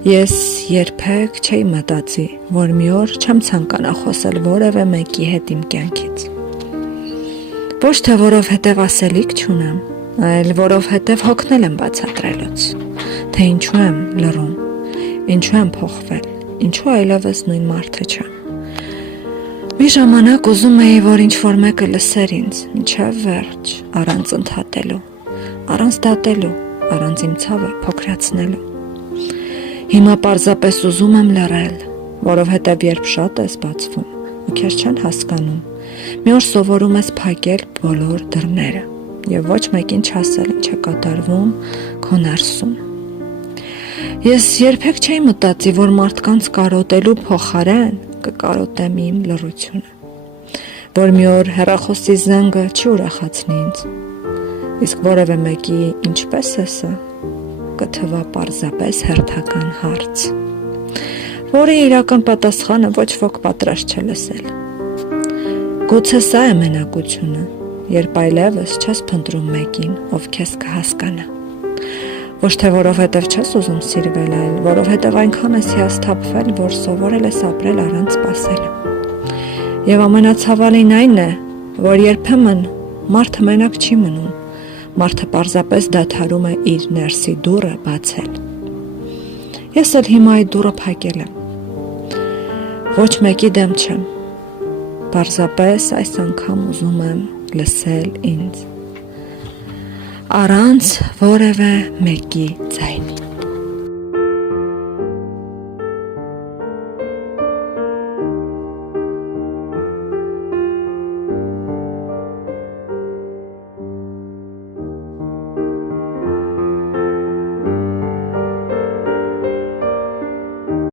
Ես երբեք չէի մտածի, որ մի օր չեմ ցանկանա խոսել որևէ մեկի հետ իմ կյանքից։ Ոչ թե որովհետև ասելիք չունեմ, այլ որովհետև հոգնել եմ բացատրելուց, թե ինչու եմ լռում, ինչու եմ փոխվել, ինչու այլևս նույն մարդը չեմ։ Մի ժամանակ ուզում էի, որ ինչ-որ մեկը լսեր ինձ, մինչև վերջ, առանց ընդհատելու, առանց դատելու, առանց իմ ցավը փոքրացնելու։ Հիմա պարզապես ուզում եմ լռել, որովհետև երբ շատ ես բացվում ու քեզ չեն հասկանում, մի օր սովորում ես փակել բոլոր դռները եւ ոչ մեկին չասել ինչ է կատարվում քո ներսում։ Ես երբեք չէի մտածի, որ մարդկանց կարոտելու փոխարեն կկարոտեմ իմ լռությունը, որ մի օր հեռախոսի զանգը չի ուրախացնի ինձ, իսկ որևէ մեկի ինչպես է սա կթվա պարզապես հերթական հարց, որի իրական պատասխանը ոչ ոք պատրաստ չէ լսել։ Գուցե սա է մենակությունը, երբ այլևս չես փնտրում մեկին, ով քեզ կհասկանա։ Ոչ թե որովհետև չես ուզում սիրվել, այլ որովհետև այնքան ես հիասթափվել, որ սովորել ես ապրել առանց սպասելու։ Եվ ամենացավալին այն է, որ երբեմն մարդը մենակ չի մնում, մարդը պարզապես դադարում է իր ներսի դուռը բացել։ Ես էլ հիմա այդ դուռը փակել եմ։ Ոչ մեկի դեմ չեմ, պարզապես այս անգամ ուզում եմ լսել ինձ, առանց որևէ մեկի ձայնի։